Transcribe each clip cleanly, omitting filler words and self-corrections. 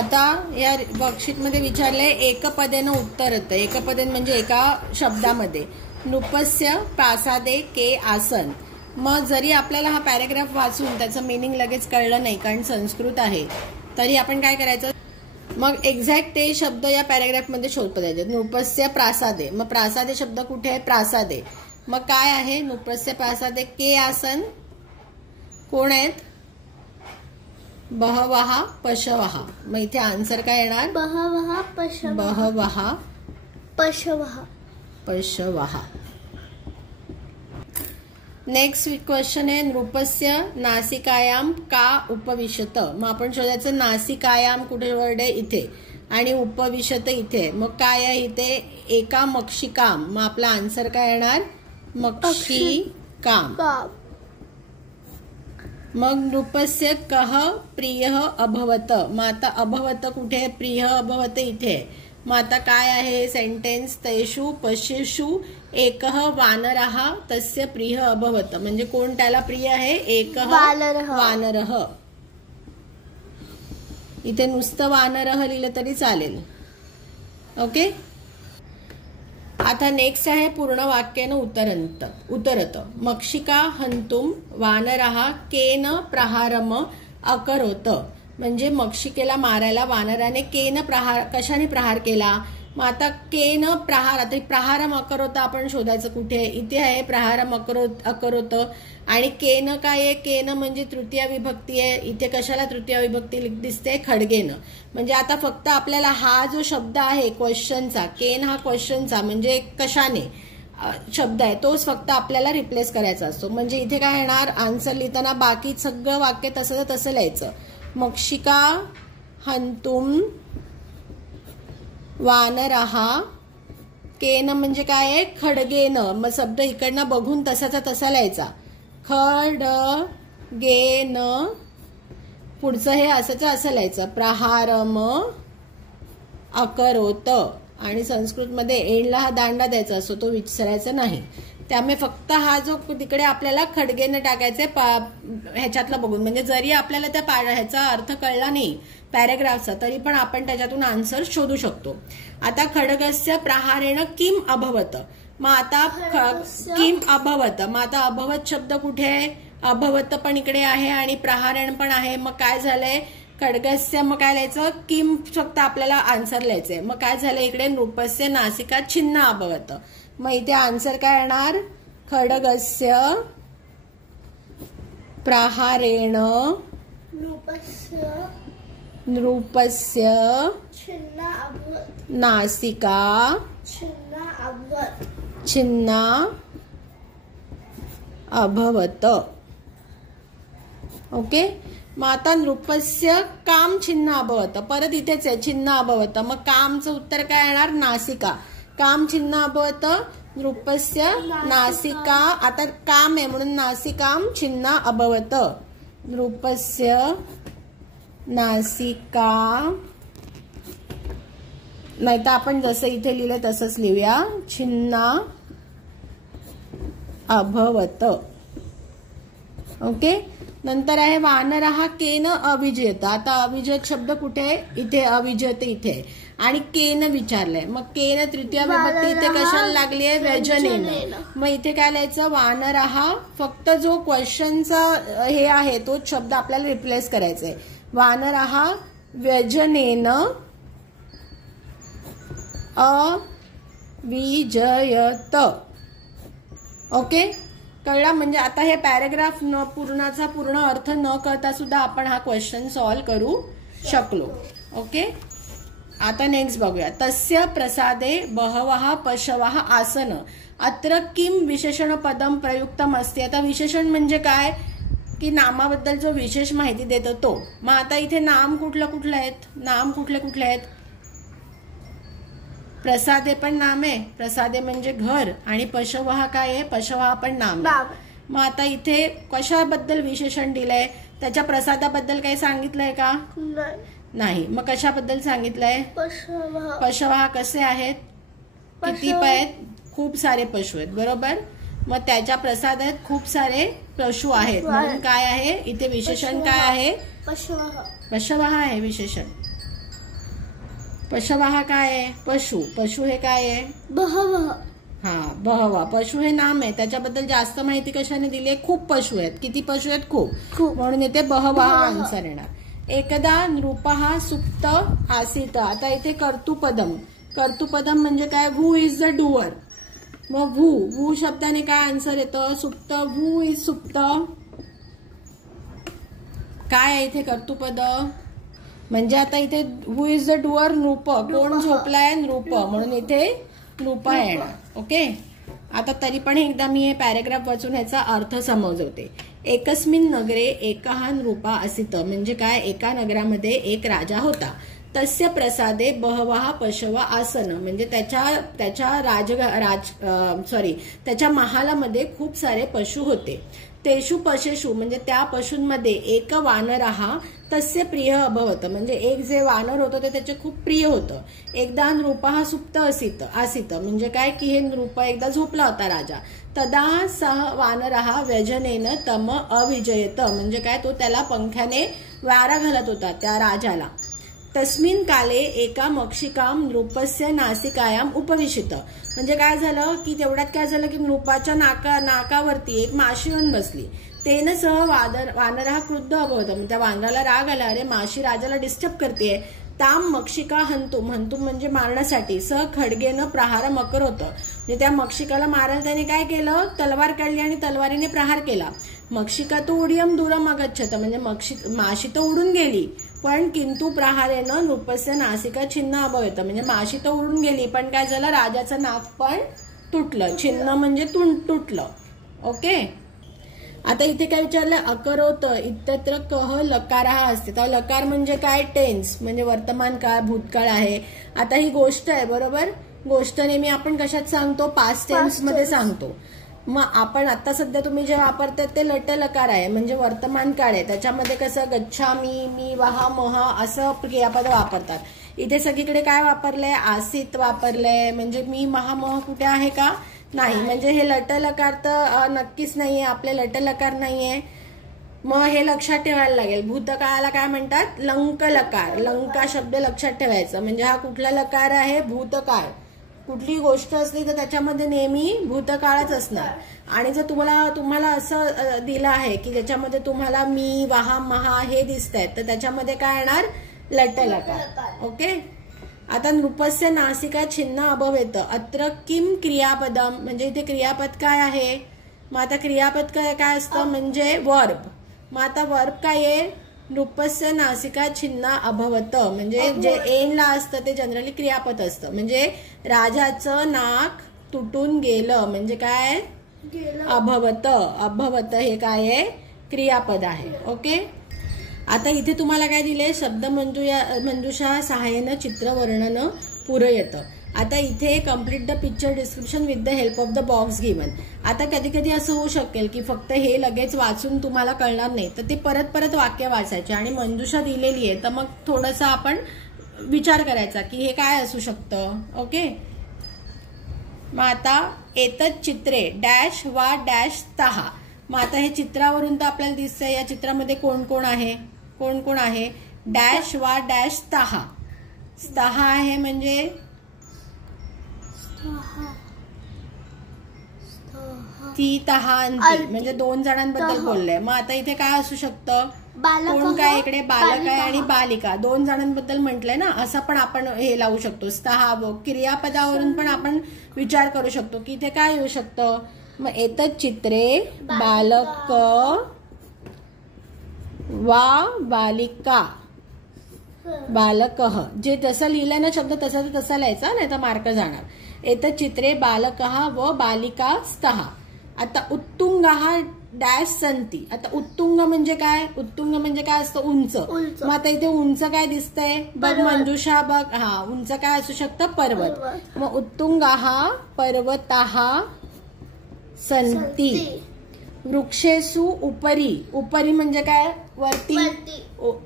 आता या वर्कशीट मध्ये विचारले एकपदेनं उत्तरत. एकपदेन म्हणजे एका शब्दामध्ये. नृपस्य प्रासादे के आसन. मग जरी आपल्याला हा पॅराग्राफ वाचून त्याचं मीनिंग लगेच कळलं नाही कारण संस्कृत आहे, तरी आपण काय करायचं, मग एक्झॅक्ट ते शब्द या पॅराग्राफ मध्ये शोधता द्यायचे. नृपस्य प्रासादे, मग प्रासादे शब्द कुठे आहे, प्रासादे. मग काय आहे नृपस्य प्रासादे के आसन, कोण आहेत, बहवहा पशवहा. मग इथे आन्सर काय येणार, बहवहा पशवहा. बहवहा पशवहा. पशवहा. नेक्स्ट क्वेश्चन आहे नृपस्य नासिकायाम का उपविशत. मग आपण शोधायचं नासिकायाम कुठे वर्ड आहे, इथे, आणि उपविशत इथे. मग काय आहे इथे, एका मक्षिकाम. मग आपला आन्सर काय येणार, मक्षिकाम. मग नृपस्य कह प्रिय अभवत. मग आता अभवत कुठे, प्रिय अभवत इथे. मग आता काय आहे सेंटेन्स, तेषु पशुषु एकः वानरः तस्य प्रिय अभवत. म्हणजे कोण त्याला प्रिय आहे, एकः वानरः. इथे नुसतं वानरः लिहिलं तरी चालेल. ओके. आता नेक्स्ट आहे पूर्ण वाक्यानं उत्तरत. मक्षिका हंतुम वानरः केन प्रहारम अकरोत. म्हणजे मक्षिकेला मारायला वानराने केन प्रहार, कशाने प्रहार केला. मग आता केन प्रहार, आता प्रहारम अकरोत आपण शोधायचं कुठे, इथे आहे प्रहारम अकरोत. आणि केन काय आहे, केन म्हणजे तृतीय विभक्ती आहे. इथे कशाला तृतीय विभक्ती दिसते, खडगेनं. म्हणजे आता फक्त आपल्याला हा जो शब्द आहे क्वेश्चनचा, केन हा क्वेश्चनचा म्हणजे कशाने शब्द आहे, तोच फक्त आपल्याला रिप्लेस करायचा असतो. म्हणजे इथे काय येणार, आन्सर लिहिताना बाकी सगळं वाक्य तसं लिहायचं. मक्षिका हंतुम वानरः केन म्हणजे काय आहे, खडगेनं. मग शब्द इकडनं बघून तसाचा तसा लिहायचा, खडगेन. पुढचं हे असं लिहायचं, प्रहारम अकरोत. आणि संस्कृतमध्ये एंडला हा दांडा द्यायचा असतो, तो विसरायचा नाही. त्यामुळे फक्त हा जो तिकडे आपल्याला खडगेनं टाकायचे ह्याच्यातला बघून. म्हणजे जरी आपल्याला त्या ह्याचा अर्थ कळला नाही पॅराग्राफचा, तरी पण आपण त्याच्यातून आन्सर शोधू शकतो. आता खडगस्य प्रहारेण किम अभवत. मग आता किम अभवत. मग आता अभवत शब्द कुठे आहे, अभवत पण इकडे आहे आणि प्रहारेण पण आहे. मग काय झालंय, खडगस्य, मग काय लिहायचं, किम फक्त आपल्याला आन्सर लिहायचंय. मग काय झालं इकडे, नृपस्य नासिका छिन्न अभवत. मग इथे आन्सर काय येणार, खडगस्य प्रहारेण नृपस्य नासिका छिन्ना अभवत. ओके. मग आता नृपस्य काम छिन्न अभवत, परत इथेच आहे छिन्न अभवत. मग कामचं उत्तर काय येणार, नासिका. काम छिन्न अभवत, नृपस्य नासिका. आता काम आहे म्हणून नासिकाम छिन्न अभवत. नृपस्य नासिका, नाही तर आपण जसं इथे लिहिलं तसंच लिहूया, छिन्ना अभवत. ओके. नंतर आहे वानरः केन अविजयत. आता अविजयत शब्द कुठे आहे, इथे. अविजयत इथे आणि केन विचारलंय. मग केन तृतीय विभक्ती इथे कशाला लागली आहे, व्यजनेन. मग इथे काय लिहायचं, वानरः फक्त जो क्वेश्चनचा हे आहे तोच शब्द आपल्याला रिप्लेस करायचा आहे. वानरः व्यजनेन अविजयत. ओके. कळला. म्हणजे आता हे पॅराग्राफ पूर्णाचा पूर्ण अर्थ न कळता सुद्धा आपण हा क्वेश्चन सॉल्व्ह करू शकलो. ओके. आता नेक्स्ट बघूया. तस्य प्रसादे बहवः पशवः आसन. अत्र किम विशेषण पदम प्रयुक्तम अस्ति. आता विशेषण म्हणजे काय, की नामाबद्दल जो विशेष माहिती देतो तो. मग आता इथे नाम कुठलं आहेत, नाम कुठले आहेत, प्रसादे पण नाम आहे, प्रसादे म्हणजे घर. आणि पशवः काय आहे, पशवः पण नाम आहे. मग आता इथे कशाबद्दल विशेषण दिलंय, त्याच्या प्रसादाबद्दल काही सांगितलंय का, नाही. मग कशाबद्दल सांगितलंय, पशवः कसे आहेत, किती आहेत, खूप सारे पशु आहेत, बरोबर. मग त्याच्या प्रसादात खूप सारे पशु आहेत म्हणून काय आहे इथे विशेषण काय आहे, पशवः आहे विशेषण. पशवः काय आहे? पशु. पशु हे काय आहे? बहवः. हा, बहवा. पशु हे नाम आहे, त्याच्याबद्दल जास्त माहिती कशाने दिली आहे? खूप पशु आहेत. किती पशु आहेत? खूप. म्हणून इथे बहवः आन्सर येणार. एकदा नृपः सुप्त आसीत. आता इथे कर्तुपदम. कर्तुपदम म्हणजे काय? Who is the doer. मग वू शब्दाने काय आन्सर येतं? सुप्त. वू इज सुप्त. काय आहे इथे कर्तुपद? म्हणजे आता इथे हू इज द डुअर? नृप. कोण झोपलाय? नृप. म्हणून इथे नृपा येणार. ओके. आता तरी पण एकदा मी हे पॅरेग्राफ वाचून ह्याचा अर्थ समजवते. एकस्मिन नगरे एकः नृपा आसीत. म्हणजे काय? एका नगरामध्ये एक राजा होता. तस्य प्रसादे बहवः पशव आसन. म्हणजे त्याच्या महालामध्ये खूप सारे पशु होते. तेषु पशेषु म्हणजे त्या पशूंमध्ये एक वानरः तस्य प्रिय अभवत. म्हणजे एक जे वानर होतं ते त्याचे खूप प्रिय होतं. एकदा नृपः सुप्त आसीत. म्हणजे काय की हे नृप एकदा झोपला होता राजा. तदा सह वानरः व्यजनेन तम अविजयत. म्हणजे काय? तो त्याला पंख्याने वारा घालत होता त्या राजाला. तस्मिन काले एका मक्षिकाम नृपस्य नासिकायाम उपविशित. म्हणजे काय झालं की तेवढ्यात काय झालं की नृपाच्या नाकावरती एक माशी येऊन बसली. तेन सह वानरः क्रुद्ध अभवत. म्हणजे त्या वानराला राग आला, अरे माशी राजाला डिस्टर्ब करतेय. ताम मक्षिका हंतुम. हंतुम म्हणजे मारण्यासाठी. स खडगेनं प्रहारम अकरोत. म्हणजे त्या मक्षिकाला मारायला त्याने काय केलं? तलवार काढली आणि तलवारीने प्रहार केला. मक्षिका तो उडियम दूरम अगच्छत. म्हणजे माशी तर उडून गेली, पण किंतु प्रहारेनं नृपस्य नासिका छिन्न अभवत. म्हणजे माशी तर उडून गेली, पण काय झालं? राजाचं नाक पण तुटलं. छिन्न म्हणजे तुटलं. ओके. आता इथे काय विचारलं? अकरोत इत्यत्र कह लकारः असते. तर लकार म्हणजे काय? टेन्स. म्हणजे वर्तमान काळ, भूतकाळ आहे. आता ही गोष्ट आहे, बरोबर? गोष्ट नेहमी आपण कशात सांगतो? पास्ट टेन्स मध्ये सांगतो. मग आपण आता सध्या तुम्ही जे वापरतात ते लट लकार आहे, म्हणजे वर्तमान काळ आहे. त्याच्यामध्ये कसं गच्छामी, मी, वहा, महा असं क्रियापद वापरतात. इथे सगळीकडे काय वापरलंय? आसीत वापरलंय. म्हणजे मी, महा, मह कुठे आहे का? नाही. म्हणजे हे लट लकार तर नक्कीच नाहीये, आपले लट लकार नाहीये. मग हे लक्षात ठेवायला लागेल. भूतकाळाला काय म्हणतात? लंक लकार. लंका शब्द लक्षात ठेवायचा. म्हणजे हा कुठला लकार आहे? भूतकाळ. कुठली गोष्ट असली तर त्याच्यामध्ये नेहमी भूतकाळच असणार. आणि जर तुम्हाला असं दिलं आहे की ज्याच्यामध्ये तुम्हाला मी, वहा, महा हे दिसत आहेत, तर त्याच्यामध्ये काय येणार? लट लकार. ओके. आता नृपस्य नासिका छिन्न अभवेत. अत्र किम क्रियापदम. म्हणजे इथे क्रियापद काय आहे? मग आता क्रियापद काय असतं? म्हणजे वर्ब. मग आता वर्ब काय आहे? नृपस्य नासिका छिन्न अभवत. म्हणजे जे एंडला असतं ते जनरली क्रियापद असतं. म्हणजे राजाचं नाक तुटून गेलं. म्हणजे काय? अभवत. अभवत हे काय आहे? क्रियापद आहे. ओके. आता इथे तुम्हाला काय दिले? शब्द मंजुषा सहाय्यानं चित्रवर्णन पूरयत. आता इथे complete the picture description with the help of the box given. आता कधी कधी असं होऊ शकेल की फक्त हे लगेच वाचून तुम्हाला कळणार नाही, तर ते परत वाक्य वाचायचे. आणि मंजुषा दिलेली आहे तर मग थोडंसं आपण विचार करायचा की हे काय असू शकतं. ओके. मग आता एतत् चित्रे डॅश वा डॅश तहा. मग आता हे चित्रावरून तर आपल्याला दिसतंय या चित्रामध्ये कोण कोण आहे? कोण कोण आहे? डॅश वा डॅश तहा. तहा आहे म्हणजे ती तहा अंती. म्हणजे दोन जणांबद्दल बोललंय. मग आता इथे काय असू शकतं? कोण काय? इकडे बालक आहे आणि बालिका. दोन जणांबद्दल म्हटलंय ना, असं पण आपण हे लावू शकतो. स्तहा क्रियापदावरून पण आपण विचार करू शकतो की इथे काय येऊ शकतं. मग एतत् चित्रे बालक वा बालिका. बालकः. जे जसं लिहिलंय ना शब्द तसा लिहायचा, नाही तर मार्क जाणार. एतत् चित्रे बालकः व बालिका स्तः. आता उत्तुंगः डॅश संती. आता उत्तुंग म्हणजे काय? उत्तुंग म्हणजे काय असतं? उंच. मग आता इथे उंच काय दिसतंय? बघ मंजुषा, बघ. हा, उंच काय असू शकतं? पर्वत. मग उत्तुंगः पर्वतः संती. वृक्षेषु उपरी. उपरी म्हणजे काय? वरती.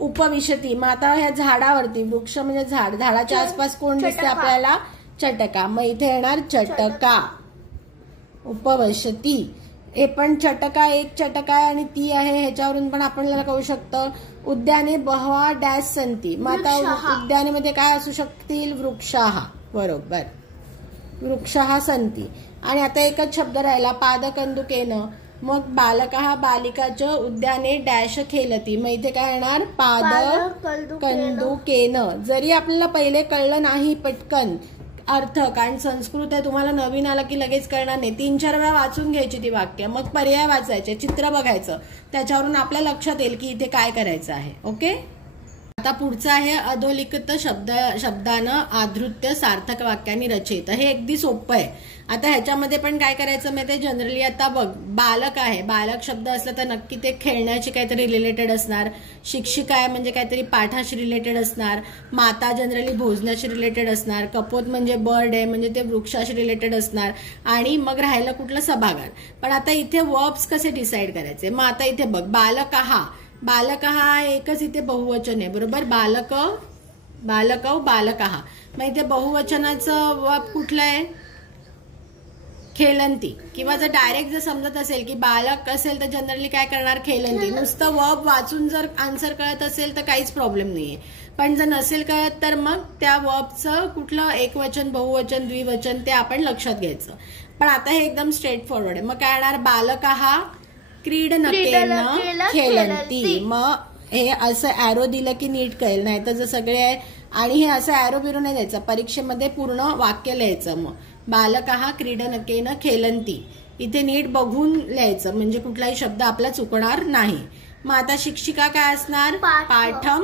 उपविशती. मग आता ह्या झाडावरती. वृक्ष म्हणजे झाड. झाडाच्या आसपास कोण दिसते आपल्याला? चटका. मग इथे येणार चटका. उपविशती. हे पण चटका एक चटका आहे आणि ती आहे, ह्याच्यावरून पण आपल्याला कळू शकतं. उद्याने बहवा डॅश संती, मग आता उद्यानेमध्ये काय असू शकतील? वृक्षाः. बरोबर, वृक्षाः संती. आणि आता एकच शब्द राहिला पादकंदुकेन. मग बालकः बालिकाच उद्याने डॅश खेलती, मग इथे काय येणार? पादकंदुकेन. जरी आपल्याला पहिले कळलं नाही पटकन अर्थ, कारण संस्कृत आहे, तुम्हाला नवीन आला की लगेच कळणार नाही. 3-4 वेळा वाचून घ्यायची ती वाक्य, मग पर्याय वाचायचे, चित्र बघायचं, त्याच्यावरून आपल्या लक्षात येईल की इथे काय करायचं आहे. ओके. आता पुढचं आहे अधोलिखित शब्दानं आधृत्य सार्थक वाक्याने रचयित. हे अगदी सोपं आहे. आता ह्याच्यामध्ये पण काय करायचं माहिती आहे? जनरली आता बघ, बालक आहे, बालक शब्द असला तर नक्की ते खेळण्याशी काहीतरी रिलेटेड असणार. शिक्षिका आहे म्हणजे काहीतरी पाठाशी रिलेटेड असणार. माता जनरली भोजनाशी रिलेटेड असणार. कपोत म्हणजे बर्ड आहे म्हणजे ते वृक्षाशी रिलेटेड असणार. आणि मग राहिलं कुठलं? सभागार. पण आता इथे वर्ब्स कसे डिसाईड करायचे? मग आता इथे बघ, बालकः, बालकः एकच इथे बहुवचन आहे, बरोबर? बालकौ बालकः. मग इथे बहुवचनाचं वर्ब कुठलं आहे? खेलंती. किंवा जर डायरेक्ट जर समजत असेल की बालक असेल तर जनरली काय करणार? खेलंती. नुसतं वर्ब वाचून जर आन्सर कळत असेल तर काहीच प्रॉब्लेम नाहीये. पण जर नसेल कळत तर मग त्या वर्बचं कुठलं एकवचन, बहुवचन, द्विवचन ते आपण लक्षात घ्यायचं. पण आता हे एकदम स्ट्रेट फॉरवर्ड आहे. मग काय येणार? बालकः क्रीडनकेन खेलंती. मग हे असं ॲरो दिलं की नीट कळेल, नाही तर जर सगळे आहे आणि हे असं ॲरो बिरो नाही द्यायचं, परीक्षेमध्ये पूर्ण वाक्य लिहायचं. मग बालकः क्रीडनकेन खेलंती, इथे नीट बघून लिहायचं म्हणजे कुठलाही शब्द आपला चुकणार नाही. मग आता शिक्षिका काय असणार? पाठम.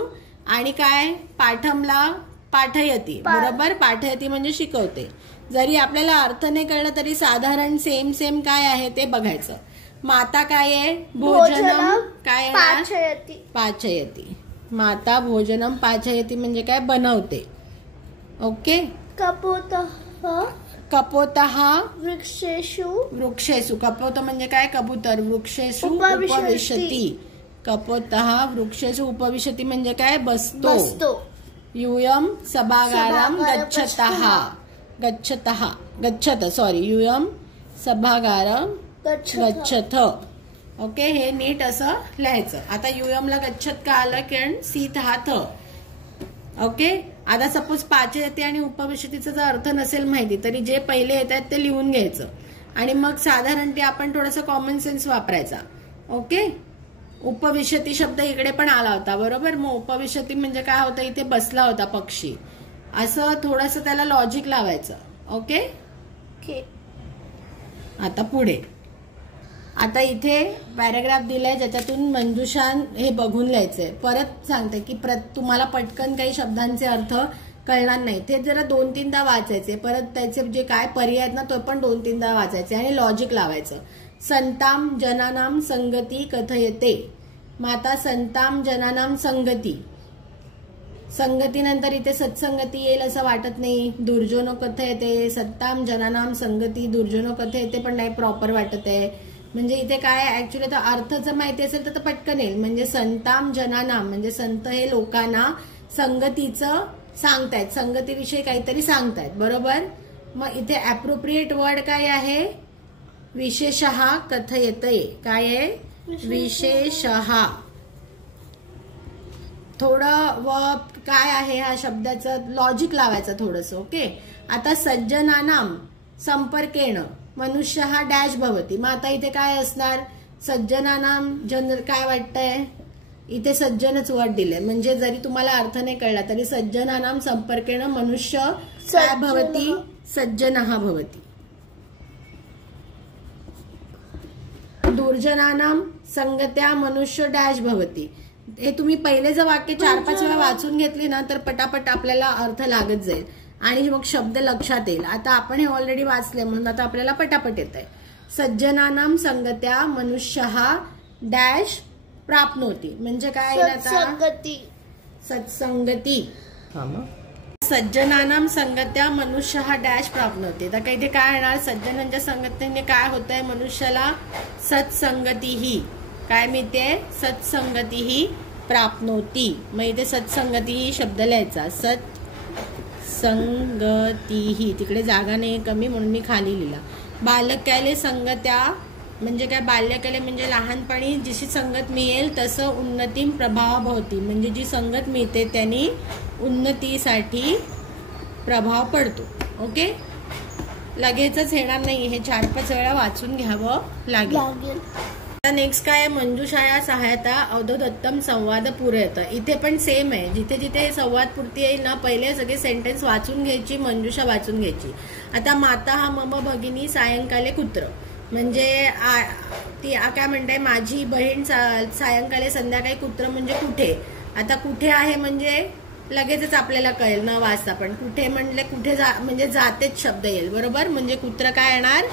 आणि काय? पाठमला पाठयती, बरोबर? पाठयती म्हणजे शिकवते. जरी आपल्याला अर्थ नाही कळलं तरी साधारण सेम काय आहे ते बघायचं. माता काय आहे? भोजनम काय आहे? पाचयती. माता भोजनम पाचयती म्हणजे काय? बनवते. ओके. कपोतः वृक्षेषु. कपोत म्हणजे काय? कबूतर. वृक्षेषु उपविशति. कपोतः वृक्षेषु उपविशति म्हणजे काय? बसतो. यूयम सभागारम यूयम सभागारम गच्छथ. ओके. हे नीट असं लिहायचं. आता यूयमला गच्छत का आलं? कारण सीत हात. ओके. आता सपोज पाचयती आणि उपविशतीचा जर अर्थ नसेल माहिती तरी जे पहिले येत आहेत ते लिहून घ्यायचं आणि मग साधारण ते आपण थोडंसं कॉमन सेन्स वापरायचा. ओके. उपविशती शब्द इकडे पण आला होता, बरोबर? मग उपविशती म्हणजे काय होतं? इथे बसला होता पक्षी, असं थोडंसं त्याला लॉजिक लावायचं. ओके. आता पुढे, आता इथे पॅराग्राफ दिलाय ज्याच्यातून मंजुषान हे बघून लिहायचंय. परत सांगते की तुम्हाला पटकन काही शब्दांचे अर्थ कळणार नाही, ते जरा 2-3दा वाचायचे. परत त्याचे जे काय पर्याय आहेत ना तो पण 2-3दा वाचायचे आणि लॉजिक लावायचं. संताम जनानाम संगती कथयते. माता संताम जनानाम संगती. संगतीनंतर इथे सत्संगती येईल असं वाटत नाही. दुर्जनो कथयते. सत्ताम जनानाम संगती दुर्जनो कथयते पण नाही प्रॉपर वाटत आहे. म्हणजे इथे काय ऍक्च्युली तर अर्थ जर माहिती असेल तर पटकन येईल. म्हणजे संताम जनानाम म्हणजे संत हे लोकांना संगतीचं सांगतायत, संगतीविषयी काहीतरी सांगतायत, बरोबर? मग इथे अप्रोप्रिएट वर्ड काय आहे? विशेषः कथयते. काय आहे? विशेषः. थोडं काय आहे ह्या शब्दाचं लॉजिक लावायचं थोडंसं. ओके. आता सज्जनानाम संपर्केण मनुष्यः डॅश भवती. मग आता इथे काय असणार? सज्जनानाम जनरल काय वाटतंय? इथे सज्जनच वर्ड दिले म्हणजे जरी तुम्हाला अर्थ नाही कळला तरी सज्जनानाम संपर्केण मनुष्य काय भवती? सज्जनः भवती. दुर्जनानाम संगत्या मनुष्य डॅश भवती. हे तुम्ही पहिले जर वाक्य 4-5 वेळा वाचून घेतली ना तर पटापट आपल्याला अर्थ लागत जाईल आणि मग शब्द लक्षात येईल. आता आपण हे ऑलरेडी वाचले म्हणून आता आपल्याला पटापट येत आहे. सज्जनानाम संगत्या मनुष्यः डॅश प्राप्नोती म्हणजे काय? सत्संगती. सज्जनानाम संगत्या मनुष्यः डॅश प्राप्नोती. तर इथे काय येणार? सज्जनांच्या संगतीने काय होतंय? मनुष्याला सत्संगतीही काय मिळते? सत्संगतीही प्राप्नोती. मग इथे सत्संगतीही शब्द लिहायचा. सत्संगतीही. तिकडे जागा नाही कमी म्हणून मी खाली लिहिला. बालक काय? संगत्या म्हणजे काय, बाल्यकले म्हणजे लहानपणी जशी संगत मिळेल तसं उन्नती प्रभावाभोवती, म्हणजे जी संगत मिळते त्यांनी उन्नतीसाठी प्रभाव पडतो. ओके, लगेचच येणार नाही, हे 4-5 वेळा वाचून घ्यावं लागेल. नेक्स्ट काय, मंजुषाया सहायता अवधोदत्तम संवाद पूरयत. इथे पण सेम आहे, जिथे जिथे संवाद पूर्ती येईल ना, पहिले सगळे सेंटेन्स वाचून घ्यायची, मंजुषा वाचून घ्यायची. आता माता हा मम भगिनी सायंकाले कुत्र, म्हणजे ती काय म्हणते, माझी बहीण सायंकाले संध्याकाळी कुत्र म्हणजे कुठे. आता कुठे आहे म्हणजे लगेचच आपल्याला कळेल न वाचता, पण कुठे म्हणले कुठे म्हणजे जातेच शब्द येईल, बरोबर. म्हणजे कुत्र काय येणार,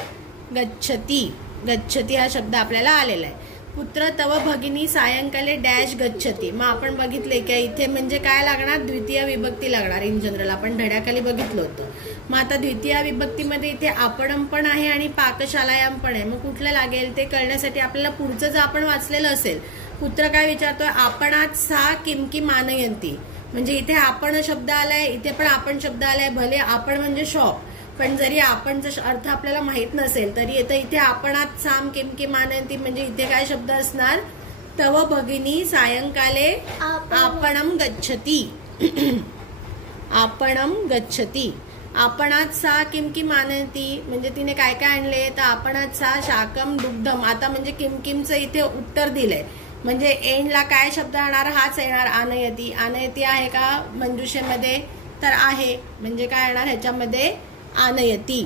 गच्छती. गच्छती हा शब्द आपल्याला आलेला आहे. पुत्र तव भगिनी सायंकाले डॅश गच्छती. मग आपण बघितले की इथे म्हणजे काय लागणार, द्वितीय विभक्ती लागणार. इन जनरल आपण धड्याखाली बघितलं होतं. मग आता द्वितीय विभक्तीमध्ये इथे आपणम पण आहे आणि पाकशालायाम पण आहे. मग कुठलं लागेल ते कळण्यासाठी आपल्याला पुढचं जर आपण वाचलेलं असेल, पुत्र काय विचारतोय, आपणात सा किमकी मानयंती. म्हणजे इथे आपण शब्द आलाय, इथे पण आपण शब्द आलाय. भले आपण म्हणजे शॉप, पण जरी आपणचा अर्थ आपल्याला माहित नसेल तरी इथे आपणात साम किमकी मानंती, म्हणजे इथे काय शब्द असणार, तव भगिनी सायंकाले आपणम गच्छती. आपणम गच्छती. आपणात सा किमकी मानंती म्हणजे तिने काय काय आणले, तर आपणात सा शाकम दुग्धम. आता म्हणजे किमकिमचं इथे उत्तर दिलंय, म्हणजे एंडला काय शब्द येणार, हाच येणार, आनयती. आनयती आहे का मंजुषेमध्ये, तर आहे. म्हणजे काय येणार ह्याच्यामध्ये, आनयती.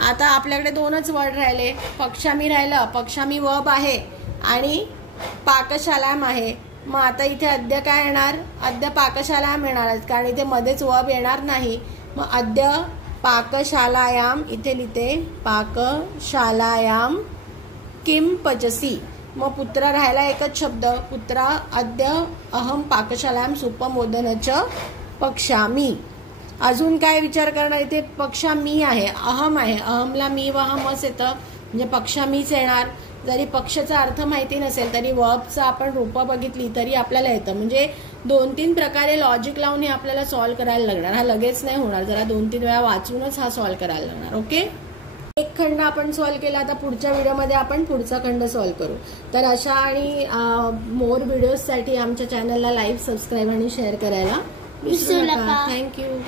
आता आपल्याकडे 2च वर्ड राहिले. पक्षामी राहिलं, पक्षामी वर्ब आहे आणि पाकशालाम आहे. मग आता इथे अद्य काय येणार, अद्य पाकशालायाम येणार, कारण इथे मध्येच वर्ब येणार नाही. मग अद्य पाकशालायाम, इथे लिहिते पाकशालायाम किम पचसी. मग पुत्र राहिला एकच शब्द, पुत्रा अद्य अहम पाकशालायाम सुपमोदनच पक्षामी. अजून काय विचार करणार, इथे पक्षामी आहे, अहम आहे, अहमला मी व हमच येतं, म्हणजे पक्षामीच येणार. जरी पक्षाचा अर्थ माहिती नसेल तरी वर्बचं आपण रूप बघितली तरी आपल्याला येतं. म्हणजे 2-3 प्रकारे लॉजिक लावून हे आपल्याला सॉल्व्ह करायला लागणार. हा लगेच नाही होणार, जरा 2-3 वेळा वाचूनच हा सॉल्व्ह करायला लागणार. ओके, एक खंड आपण सॉल्व्ह केला. आता पुढच्या व्हिडिओमध्ये आपण पुढचा खंड सॉल्व्ह करू. तर अशा आणि मोर व्हिडिओजसाठी आमच्या चॅनलला लाईक, सबस्क्राईब आणि शेअर करायला विसरू नका. थँक्यू.